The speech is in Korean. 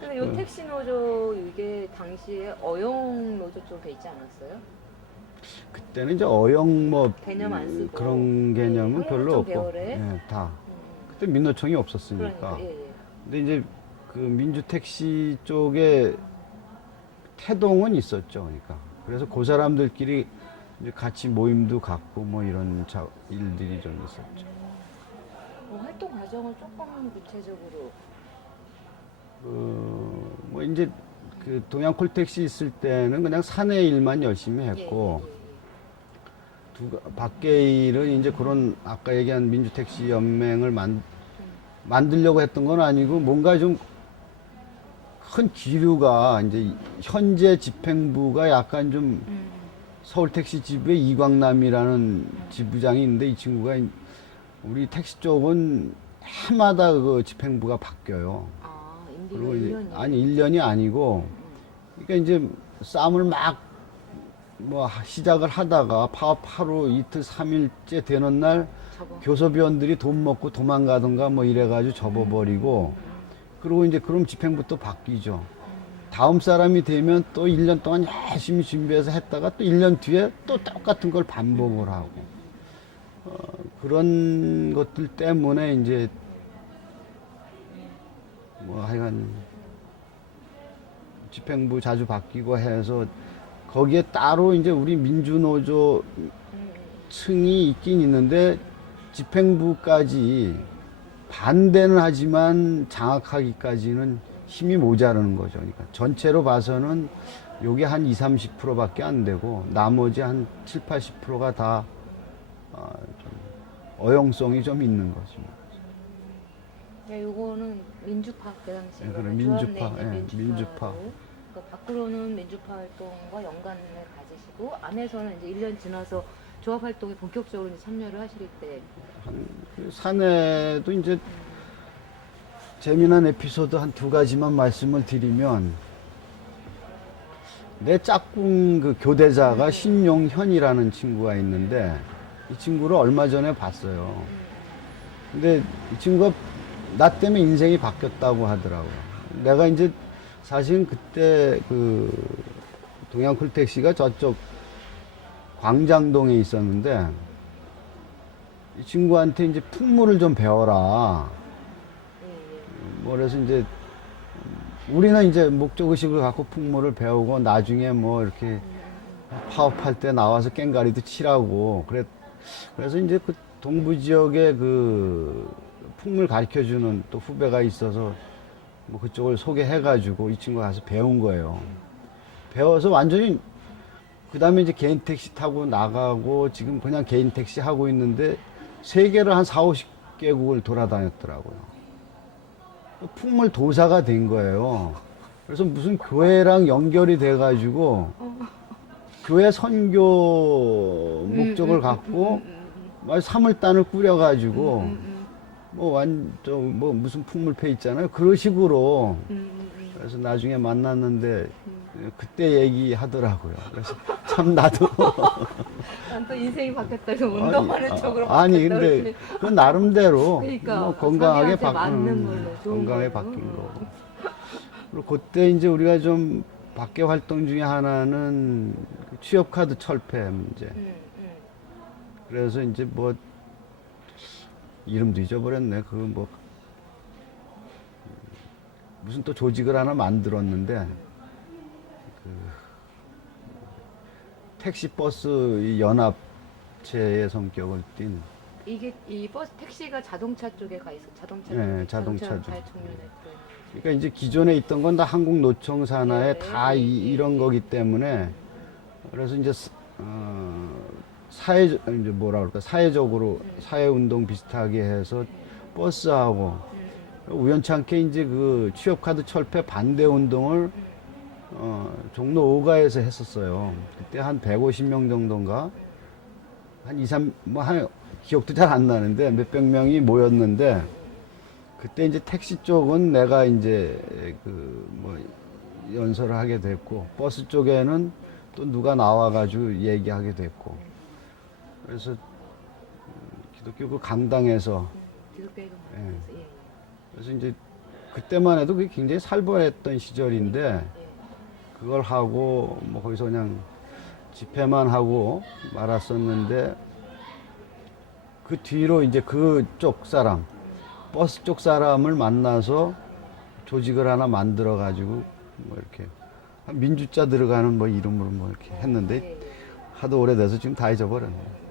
근데 요 택시 노조 이게 당시에 어용 노조 쪽에 있지 않았어요? 그때는 이제 어영 뭐 개념 안 쓰고 그런 개념은 예, 별로 항공노총 없고, 배열에 예, 다. 음, 그때 민노총이 그러니까 없었으니까. 예, 예. 근데 이제 그 민주택시 쪽에 태동은 있었죠. 그러니까. 그래서 그 사람들끼리 이제 같이 모임도 갖고 뭐 이런 일들이 좀 있었죠. 활동 과정을 조금 구체적으로 뭐 이제 그 동양 콜택시 있을 때는 그냥 사내 일만 열심히 예, 예, 했고, 예, 예. 밖에 일은 이제 그런 아까 얘기한 민주택시 연맹을 음, 만들려고 했던 건 아니고 뭔가 좀 큰 기류가 이제 현재 집행부가 약간 좀 음, 서울택시 지부에 이광남이라는 지부장이 있는데 이 친구가 우리 택시 쪽은 해마다 그 집행부가 바뀌어요. 아 임기가 그리고 이제 1년이에요? 아니 1년이 아니고 그러니까 이제 싸움을 막 뭐 시작을 하다가 파업 하루 이틀 3일째 되는 날 저거 교섭위원들이 돈 먹고 도망가던가 뭐 이래가지고 접어버리고 그리고 이제 그럼 집행부 또 바뀌죠. 다음 사람이 되면 또 1년 동안 열심히 준비해서 했다가 또 1년 뒤에 또 똑같은 걸 반복을 하고 그런 것들 때문에 이제 뭐 하여간 집행부 자주 바뀌고 해서 거기에 따로 이제 우리 민주노조 층이 있긴 있는데 집행부까지 반대는 하지만 장악하기까지는 힘이 모자라는 거죠. 그러니까 전체로 봐서는 요게 한 20, 30%밖에 안 되고 나머지 한 7, 80%가 다 좀 어용성이 좀 있는 것입니다. 야, 요거는 민주파 그 당시에 예, 그래, 조합 민주파, 내에 예, 있는 민주파. 민주파로 그 밖으로는 민주파 활동과 연관을 가지시고 안에서는 이제 1년 지나서 조합 활동에 본격적으로 이제 참여를 하실 때 그 사내도 이제 재미난 에피소드 한 두 가지만 말씀을 드리면 내 짝꿍 그 교대자가 신용현이라는 친구가 있는데 이 친구를 얼마 전에 봤어요. 근데 이 친구가 나 때문에 인생이 바뀌었다고 하더라고요. 내가 이제 사실 그때 그 동양쿨택시가 저쪽 광장동에 있었는데 이 친구한테 이제 풍물을 좀 배워라. 예, 예. 뭐 그래서 이제 우리는 이제 목적의식을 갖고 풍물을 배우고 나중에 뭐 이렇게 파업할 때 나와서 깽가리도 치라고 그래서 이제 그 동부 지역에 그 풍물 가르쳐 주는 또 후배가 있어서 뭐 그쪽을 소개해 가지고 이 친구가 가서 배운 거예요. 배워서 완전히 그 다음에 이제 개인 택시 타고 나가고 지금 그냥 개인 택시 하고 있는데 세계를 한 4, 50개국을 돌아다녔더라고요. 풍물 도사가 된 거예요. 그래서 무슨 교회랑 연결이 돼가지고 교회 선교 목적을 갖고 막 사물단을 꾸려가지고 뭐 완전 뭐 무슨 풍물패 있잖아요. 그런 식으로 그래서 나중에 만났는데 그때 얘기하더라고요. 그래서 참 나도 난 또 인생이 바뀌었다 해서 운동하는 쪽으로 아니 바뀌었다 근데 그러시네. 그 나름대로 그러니까 뭐 건강하게 자기한테 맞는 걸로 좋은 건강하게 걸로. 바뀐 거고. 그리고 그때 이제 우리가 좀 밖에 활동 중에 하나는 그 취업카드 철폐 문제. 그래서 이제 뭐 이름도 잊어버렸네. 그 뭐 무슨 또 조직을 하나 만들었는데 그 택시 버스 이 연합체의 성격을 띤 이게 이 버스 택시가 자동차 쪽에 가 있어. 자동차 예, 쪽에 자동차죠. 좌측면에 들어있는. 그러니까 이제 기존에 있던 건 다 한국노총 산하에 네, 다 예, 이런 예. 거기 때문에 그래서 이제 사회 이제 뭐라 그럴까 사회적으로 사회 운동 비슷하게 해서 버스하고 우연찮게 이제 그 취업카드 철폐 반대 운동을 종로 5가에서 했었어요. 그때 한 150명 정도인가 한 2, 3, 뭐 한 기억도 잘 안 나는데 몇백 명이 모였는데 그때 이제 택시 쪽은 내가 이제 그 뭐 연설을 하게 됐고 버스 쪽에는 또 누가 나와가지고 얘기하게 됐고 그래서 기독교 그 강당에서 기독교회가 예. 만들어서 예, 예. 그래서 이제 그때만 해도 그게 굉장히 살벌했던 시절인데 예. 그걸 하고 뭐 거기서 그냥 집회만 하고 말았었는데 그 뒤로 이제 그쪽 사람 버스 쪽 사람을 만나서 조직을 하나 만들어 가지고 뭐 이렇게 민주자 들어가는 뭐 이름으로 뭐 이렇게 했는데 예. 하도 오래돼서 지금 다 잊어버렸네.